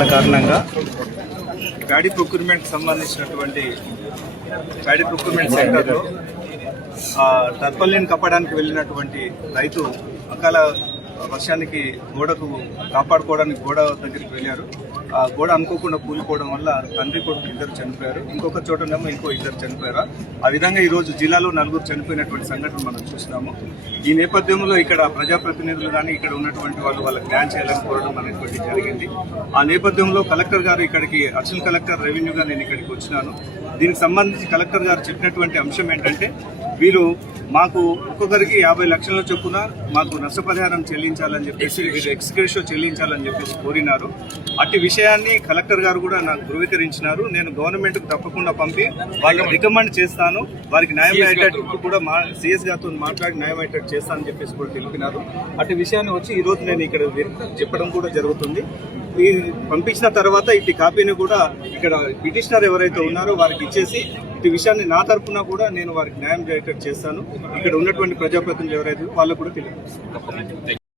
కారణంగా paddy procurement సంబంధించినటువంటి paddy procurement సెంటర్లో టర్పలిన్ కప్పడానికి వెళ్ళినటువంటి రైతు అకాల వర్షానికి గోడకు కాపాడుకోవడానికి గోడ దగ్గరికి వెళ్ళారు. ఆ గోడ అనుకోకుండా కూలిపోవడం వల్ల తండ్రి కొడుకు ఇద్దరు చనిపోయారు. ఇంకొక చోటనేమో ఇద్దరు చనిపోయారు. ఆ విధంగా ఈరోజు జిల్లాలో 4 చనిపోయినటువంటి సంఘటన మనం చూసినాము. ఈ నేపథ్యంలో ఇక్కడ ప్రజాప్రతినిధులు కానీ ఇక్కడ ఉన్నటువంటి వాళ్ళకి న్యాయం చేయాలని కోరడం అనేటువంటి జరిగింది. ఆ నేపథ్యంలో కలెక్టర్ గారు ఇక్కడికి అడిషనల్ కలెక్టర్ రెవెన్యూగా నేను ఇక్కడికి వచ్చినాను. దీనికి సంబంధించి కలెక్టర్ గారు చెప్పినటువంటి అంశం ఏంటంటే వీరు మాకు ఒక్కొక్కరికి 50 లక్షల చొప్పున మాకు నష్టపరిహారం చెల్లించాలని చెప్పేసి వీరు ఎక్స్గ్రేషో చెల్లించాలని చెప్పేసి కోరినారు. అట్టి విషయాన్ని కలెక్టర్ గారు కూడా నాకు ధృవీకరించినారు. నేను గవర్నమెంట్కు తప్పకుండా పంపి వాళ్ళకి రికమెండ్ చేస్తాను, వారికి న్యాయం అయ్యేటట్టు కూడా సిఎస్ గారితో మాట్లాడి న్యాయం అయ్యేటట్టు చేస్తానని చెప్పేసి కూడా తెలిపినారు. అట్టి విషయాన్ని వచ్చి ఈరోజు నేను ఇక్కడ చెప్పడం కూడా జరుగుతుంది. ఈ పంపించిన తర్వాత ఇటు కాపీని కూడా ఇక్కడ పిటిషనర్ ఎవరైతే ఉన్నారో వారికి ఇచ్చేసి ఈ విషయాన్ని నా తరఫున కూడా నేను వారికి న్యాయం చేసేటట్టు చేస్తాను. ఇక్కడ ఉన్నటువంటి ప్రజాప్రతినిధులు ఎవరైతే వాళ్ళకు కూడా తెలియదు.